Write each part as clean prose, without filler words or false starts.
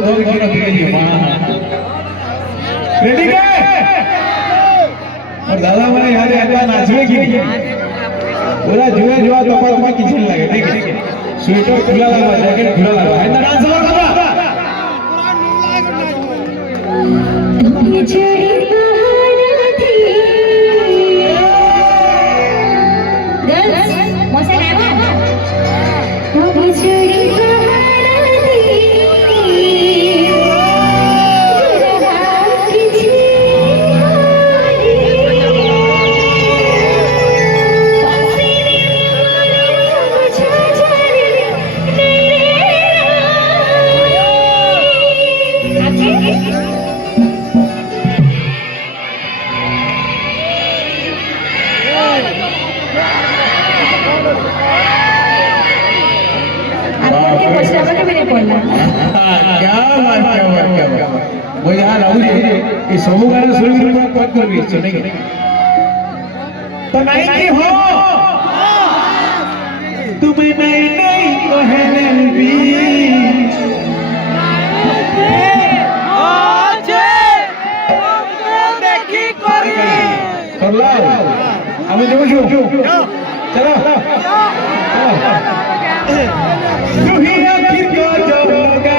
धर के रख लीजिए रेडी के और दादा माने यार एकबार नाचवे की पूरा जुए जुआ तो पर में किछ नहीं लगे ठीक है स्वेटर खुला लगा जैकेट खुला लगा है ना डांस करो सब गाना सुन पद कर भी सुनेंगे तो नहीं की हो तुम्हें नहीं नहीं कहने भी कर लो हमें जो चलो तू ही आखिर को जो होगा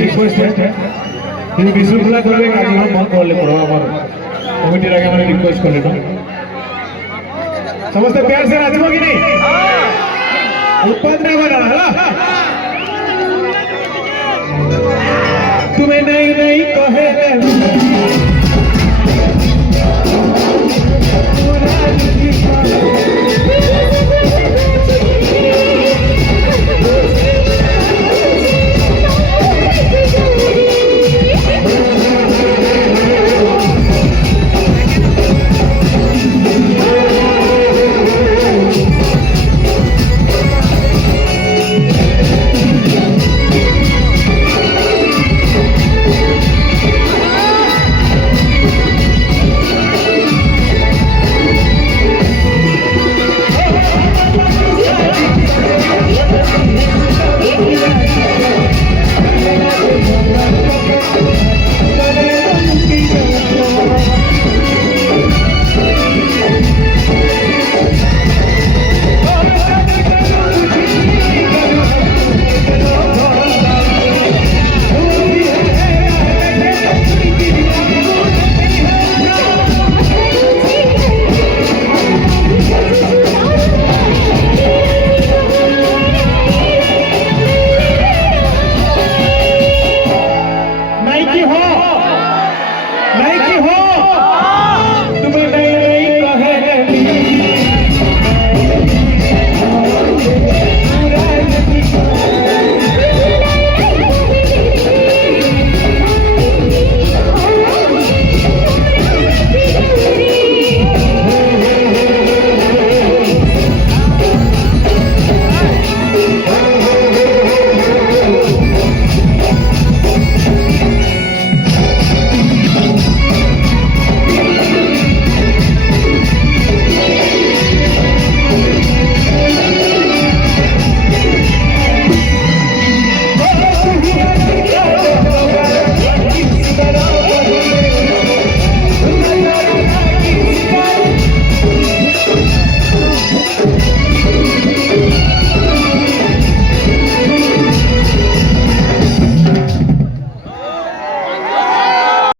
रिक्वेस्ट है ये विशृंखला करले आज हम बंद करले पड़ो हमर कमिटी आगे हमने रिक्वेस्ट करले ना समस्त प्यार से नाचबो कि नहीं हां उत्पाद ना बना हला तुम्हें नहीं नहीं कहे